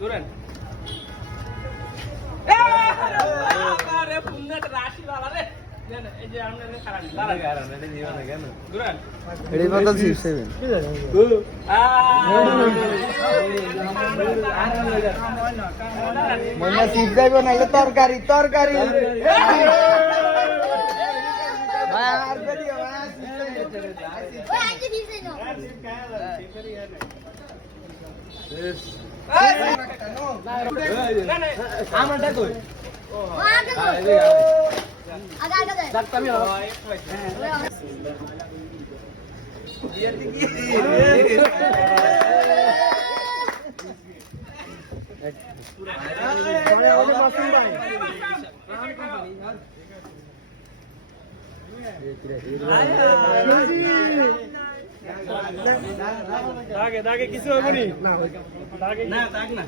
দুরেন আরে পুন্নাটা রাশি বাবা রে জান এই যে আমরা খারাপ দাঁড়া গারান এটা দিও না কেন দুরেন এডি বদল 67 মনে সিপ যাইবো নাইলে তরকারি তরকারি ভাই আর বেরিয়ে ভাই ওই আজকে দিছে না আমার দেখো আগে আগে দে ডাক্তার আমি দাগে দাগে কিছু হবে নি দাগে না দাগ না